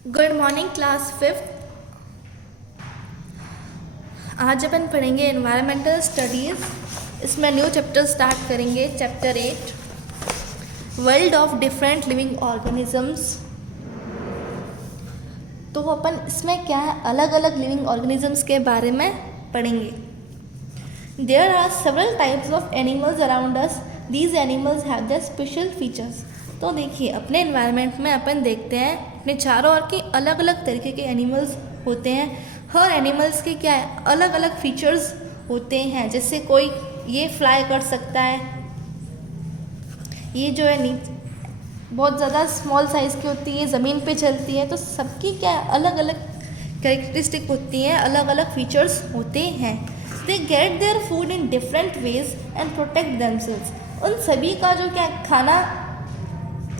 Good morning class fifth. आज अपन पढ़ेंगे environmental studies. इसमें न्यू चैप्टर स्टार्ट करेंगे, chapter 8, world of different living organisms. तो अपन इसमें क्या है, अलग अलग लिविंग ऑर्गेनिजम्स के बारे में पढ़ेंगे। There are several types of animals around us, these animals have their special features. तो देखिए, अपने एनवायरनमेंट में अपन देखते हैं अपने चारों ओर के अलग अलग तरीके के एनिमल्स होते हैं। हर एनिमल्स के क्या है, अलग अलग फीचर्स होते हैं। जैसे कोई ये फ्लाई कर सकता है, ये जो है नीचे बहुत ज़्यादा स्मॉल साइज़ की होती है, ज़मीन पे चलती है। तो सबकी क्या है, अलग अलग कैरेक्टरिस्टिक होती हैं, अलग अलग फीचर्स होते हैं। They get their food in different ways and protect themselves. उन सभी का जो क्या खाना,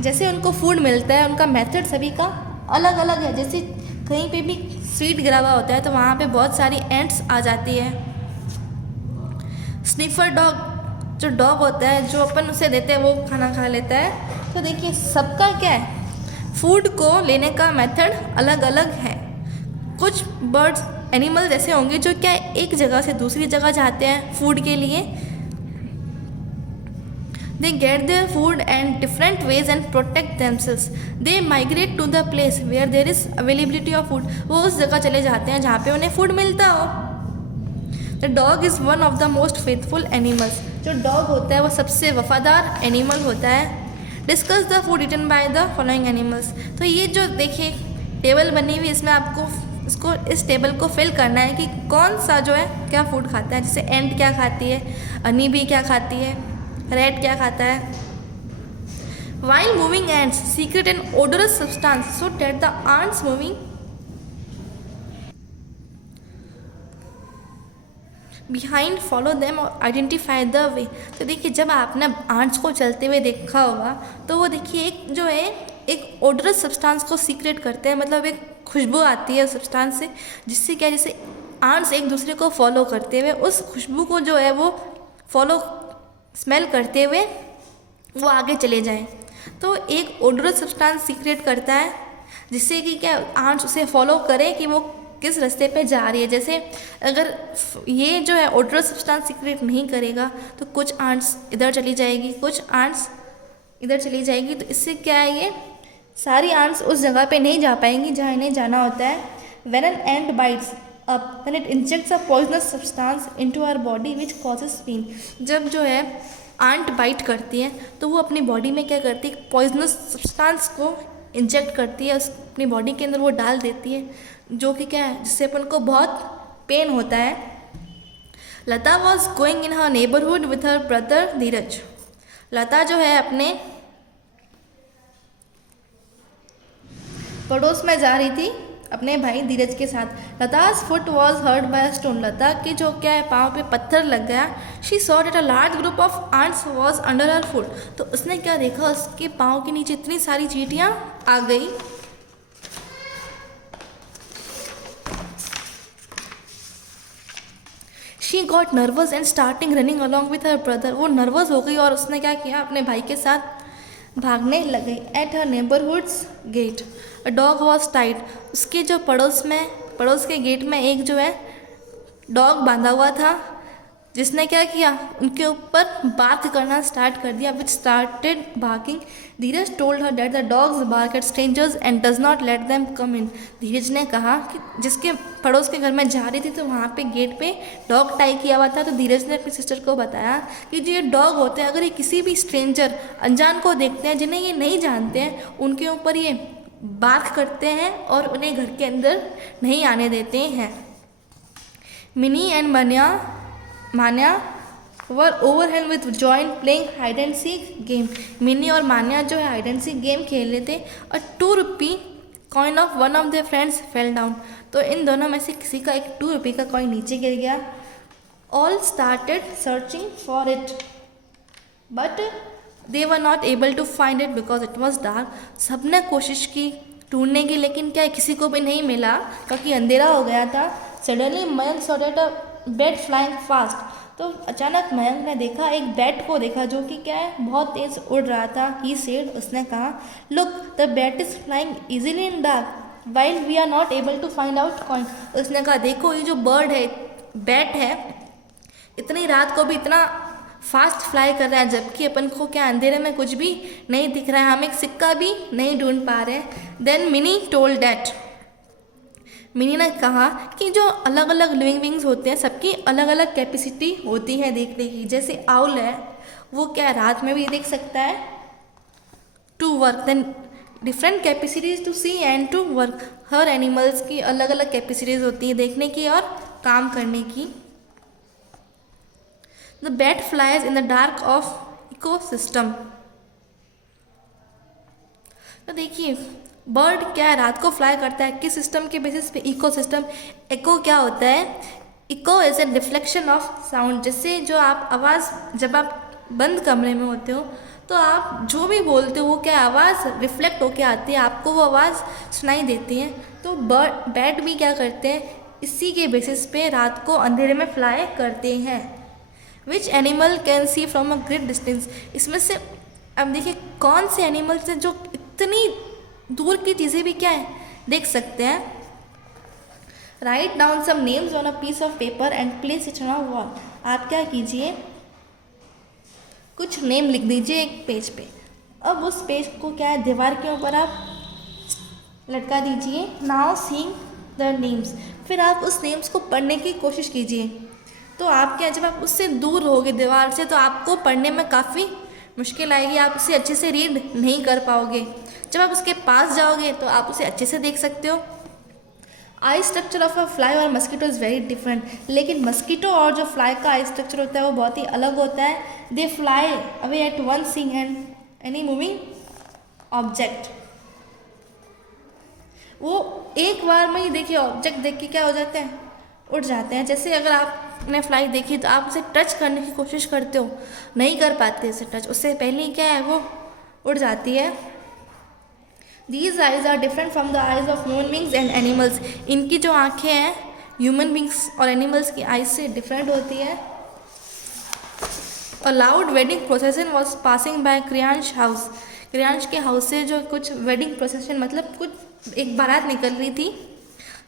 जैसे उनको फूड मिलता है, उनका मेथड सभी का अलग अलग है। जैसे कहीं पे भी सीड गिरा हुआ होता है तो वहाँ पे बहुत सारी एंट्स आ जाती है। स्निफर डॉग जो डॉग होता है, जो अपन उसे देते हैं, वो खाना खा लेता है। तो देखिए, सबका क्या है, फूड को लेने का मेथड अलग अलग है। कुछ बर्ड्स एनिमल्स ऐसे होंगे जो क्या है, एक जगह से दूसरी जगह जाते हैं फूड के लिए। They get their food and different ways and protect themselves. They migrate to the place where there is availability of food. वो उस जगह चले जाते हैं जहाँ पे उन्हें फूड मिलता हो। The dog is one of the most faithful animals. जो डॉग होता है वो सबसे वफादार एनिमल होता है। Discuss the food eaten by the following animals. तो ये जो देखिए टेबल बनी हुई, इसमें आपको इस टेबल को फिल करना है कि कौन सा जो है क्या फूड खाता है। जैसे एंट क्या खाती है, हनी क्या खाती है, रैट क्या खाता है। While moving ants secret an odorous substance so that the ants moving behind follow them or identify the way. तो देखिए, जब आपने आंट्स को चलते हुए देखा होगा तो वो देखिए एक जो है एक ओडरस सब्सटेंस को सीक्रेट करते हैं, मतलब एक खुशबू आती है उस सब्सटेंस से, जिससे क्या, जैसे आंट्स एक दूसरे को फॉलो करते हुए उस खुशबू को जो है वो फॉलो स्मेल करते हुए वो आगे चले जाएं। तो एक ओडरस सब्सटेंस सीक्रेट करता है जिससे कि क्या, आंट्स उसे फॉलो करें कि वो किस रास्ते पे जा रही है। जैसे अगर ये जो है ओडरस सब्सटेंस सीक्रेट नहीं करेगा तो कुछ आंट्स इधर चली जाएगी, कुछ आंट्स इधर चली जाएगी। तो इससे क्या है, ये सारी आंट्स उस जगह पे नहीं जा पाएंगी जहाँ इन्हें जाना होता है। When an ant bytes up then it injects a poisonous substance into our body which causes pain. जब जो है आंट बाइट करती है तो वो अपनी बॉडी में क्या करती है, पॉइजनस सब्सटेंस को इंजेक्ट करती है, अपनी बॉडी के अंदर वो डाल देती है, जो कि क्या है, जिससे अपन को बहुत पेन होता है। Lata was going in her neighbourhood with her brother Dheeraj. Lata जो है अपने पड़ोस में जा रही थी अपने भाई धीरज के साथ। Lata's foot was hurt by a stone. Lata की जो क्या है, पाँव पे पत्थर लग गया। She saw that a large group of ants was under her foot. तो उसने क्या देखा, उसके पाँव के नीचे इतनी सारी चींटियाँ आ गई। She got nervous and starting running along with her brother. वो नर्वस हो गई और उसने क्या किया, अपने भाई के साथ भागने लग गई। At her neighbourhood's gate a dog was tied. उसके जो पड़ोस के गेट में एक जो है डॉग बांधा हुआ था, जिसने क्या किया, उनके ऊपर बार्क करना स्टार्ट कर दिया। Which started barking. Dheeraj told her that the dogs bark at strangers and does not let them come in. Dheeraj ने कहा कि जिसके पड़ोस के घर में जा रही थी तो वहाँ पे गेट पे डॉग टाई किया हुआ था। तो धीरज ने अपनी सिस्टर को बताया कि जो ये डॉग होते हैं, अगर ये किसी भी स्ट्रेंजर अनजान को देखते हैं जिन्हें ये नहीं जानते हैं, उनके ऊपर ये बार्क करते हैं और उन्हें घर के अंदर नहीं आने देते हैं। Mini and Manya were overwhelmed with joy in playing hide and seek game. Mini और मान्या जो है हाइड एंड सीक गेम खेल रहे थे और 2 rupee coin of one of their friends fell down. तो इन दोनों में से किसी का एक 2 रुपये का कॉइन नीचे गिर गया। All started searching for it but they were not able to find it because it was dark. सबने कोशिश की ढूंढने की, लेकिन क्या किसी को भी नहीं मिला क्योंकि अंधेरा हो गया था। Suddenly Mayank saw that a bat flying fast. तो अचानक मयंक ने देखा, एक बैट को देखा जो कि क्या है, बहुत तेज उड़ रहा था। ही सेड, उसने कहा, look the bat is flying easily in dark. While we are not able to find out coin. उसने कहा देखो ये जो बर्ड है, बैट है, इतनी रात को भी इतना फास्ट फ्लाई कर रहा है, जबकि अपन को क्या अंधेरे में कुछ भी नहीं दिख रहा है, हम एक सिक्का भी नहीं ढूंढ पा रहे हैं। Then Mini told that, Mini ने कहा कि जो अलग अलग लिविंग बींग्स होते हैं सबकी अलग अलग कैपेसिटी होती है देखने की। जैसे आउल है वो क्या रात में भी देख सकता है, to work, then different capacities to see and to work. हर एनिमल्स की अलग अलग कैपेसिटीज होती है देखने की और काम करने की। The bat flies in the dark of ecosystem. तो देखिए बर्ड क्या है, रात को फ्लाई करता है, किस सिस्टम के बेसिस पे, इकोसिस्टम। इको क्या होता है, echo is a reflection of sound. जिससे जो आप आवाज़, जब आप बंद कमरे में होते हो तो आप जो भी बोलते हो वो क्या आवाज़ रिफ्लेक्ट होके आती है, आपको वो आवाज़ सुनाई देती है। तो बैट भी क्या करते हैं, इसी के बेसिस पे रात को अंधेरे में फ्लाई करते हैं। Which animal can see from a great distance. इसमें से अब देखिए कौन से एनिमल्स हैं जो इतनी दूर की चीज़ें भी क्या है देख सकते हैं। Write down some names on a piece of paper and place it on a wall. आप क्या कीजिए, कुछ नेम लिख दीजिए एक पेज पे। अब उस पेज को क्या है दीवार के ऊपर आप लटका दीजिए। नाउ सीइंग द नेम्स, फिर आप उस नेम्स को पढ़ने की कोशिश कीजिए। तो आप क्या, जब आप उससे दूर रहोगे दीवार से तो आपको पढ़ने में काफ़ी मुश्किल आएगी, आप उसे अच्छे से रीड नहीं कर पाओगे। जब आप उसके पास जाओगे तो आप उसे अच्छे से देख सकते हो। आई स्ट्रक्चर ऑफ अ फ्लाई और मस्कीटो इज़ वेरी डिफरेंट। लेकिन मस्कीटो और जो फ्लाई का आई स्ट्रक्चर होता है वो बहुत ही अलग होता है। They fly away at one seeing and any moving object. वो एक बार में ही देखिए ऑब्जेक्ट देख के क्या हो जाते हैं, उड़ जाते हैं। जैसे अगर आपने फ्लाई देखी तो आप उसे टच करने की कोशिश करते हो, नहीं कर पाते उसे टच, उससे पहले ही क्या है वो उड़ जाती है। These eyes are different from the eyes of human beings and animals. इनकी जो आँखें हैं ह्यूमन बींग्स और एनिमल्स की आइज से डिफरेंट होती है। A loud wedding procession was passing by Kriyansh house. Kriyansh के हाउस से जो कुछ वेडिंग प्रोसेशन मतलब कुछ एक बारात निकल रही थी।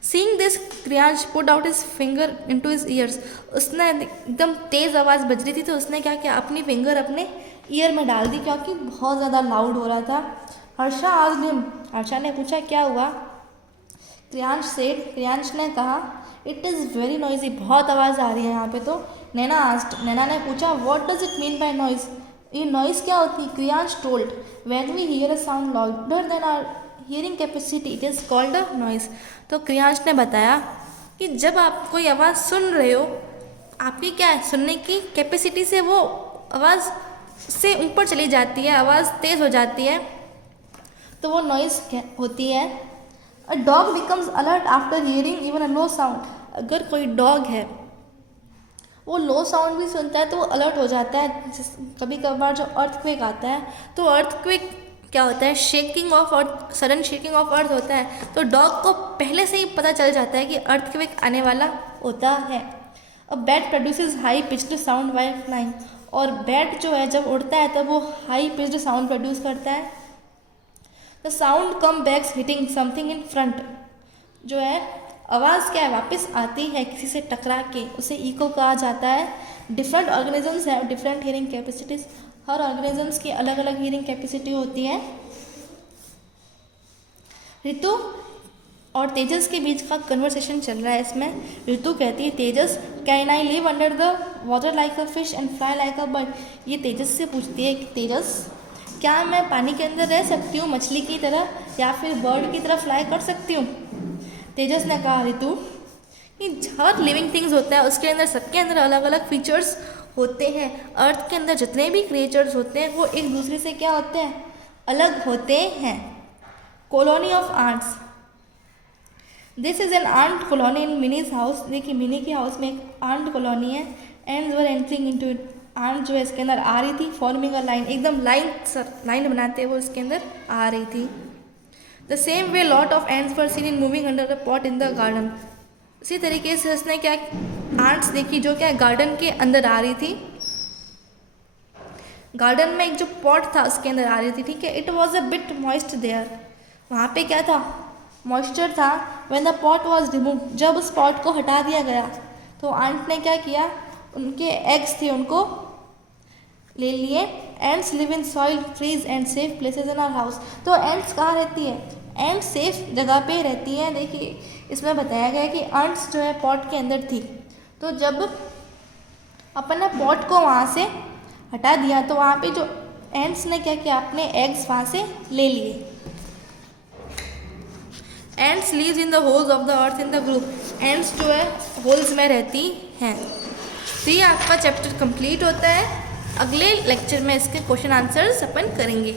Seeing this, Kriyansh put out his finger into his years. उसने एकदम तेज़ आवाज़ बज रही थी तो उसने क्या किया, अपनी फिंगर अपने ईयर में डाल दी क्योंकि बहुत ज़्यादा लाउड हो रहा था। हर्षा आस्क्ड हिम, हर्षा ने पूछा क्या हुआ। क्रियांश सेड, क्रियांश ने कहा इट इज़ वेरी नॉइजी, बहुत आवाज़ आ रही है यहाँ पे। तो नैना आस्क्ड, नैना ने पूछा what does it mean by noise, ये नॉइज़ क्या होती है। Kriyansh told when we hear a sound louder than our hearing capacity it is called a noise. तो क्रियांश ने बताया कि जब आप कोई आवाज़ सुन रहे हो, आपकी क्या है सुनने की कैपेसिटी से वो आवाज़ से ऊपर चली जाती है, आवाज़ तेज़ हो जाती है, तो वो नॉइज़ होती है। A dog becomes alert after hearing even a low sound. अगर कोई डॉग है वो लो साउंड भी सुनता है तो वो अलर्ट हो जाता है। कभी कभार जो अर्थक्वेक आता है तो अर्थक्वेक क्या होता है, shaking of earth, sudden shaking of earth होता है। तो डॉग को पहले से ही पता चल जाता है कि अर्थक्वेक आने वाला होता है। A bat produces high pitched sound while flying. और बैट जो है जब उड़ता है तब वो हाई पिच्ड साउंड प्रोड्यूस करता है। The sound come backs hitting something in front. जो है आवाज़ क्या है वापस आती है किसी से टकरा के, उसे इको कहा जाता है। Different organisms have different hearing capacities. Her organisms की अलग अलग हियरिंग कैपेसिटी होती है। ऋतु और तेजस के बीच का कन्वर्सेशन चल रहा है इसमें। ऋतु कहती है Tejas, can I live under the water like a fish and fly like a bird. ये तेजस से पूछती है कि तेजस क्या मैं पानी के अंदर रह सकती हूँ मछली की तरह या फिर बर्ड की तरह फ्लाई कर सकती हूँ। तेजस ने कहा ऋतु कि हर लिविंग थिंग्स होता है उसके अंदर, सबके अंदर अलग अलग फीचर्स होते हैं। अर्थ के अंदर जितने भी क्रिएचर्स होते हैं वो एक दूसरे से क्या होते हैं, अलग होते हैं। Colony of ants. This is an ant colony in Mini's house. देखिए मिनी के हाउस में एक आंट कॉलोनी है। Ants were entering into it. Ant जो है इसके अंदर आ रही थी। फॉर्मिंग अ लाइन, एकदम लाइन बनाते हुए उसके अंदर आ रही थी। The same way lot of ants were seen in moving under the pot in the garden. इसी तरीके से उसने क्या आंट्स देखी जो क्या गार्डन के अंदर आ रही थी। गार्डन में एक जो पॉट था उसके अंदर आ रही थी, ठीक है। It was a bit moist there. वहाँ पे क्या था, मॉइस्चर था। When the pot was remove, जब उस पॉट को हटा दिया गया तो आंट ने क्या किया, उनके एग्स थे उनको ले लिए। Ants live in soil, trees and safe places in our house. तो एंड्स कहाँ रहती है, एंड सेफ जगह पे रहती है। देखिए इसमें बताया गया है कि एंड्स जो है पॉट के अंदर थी, तो जब अपन ने पॉट को वहाँ से हटा दिया तो वहाँ पे जो एंड्स ने क्या किया, अपने एग्स वहाँ से ले लिए। Ends leaves in the holes of the earth in the group, ends जो है होल्स में रहती हैं। तो ये आपका चैप्टर कंप्लीट होता है। अगले लेक्चर में इसके क्वेश्चन आंसर्स अपन करेंगे।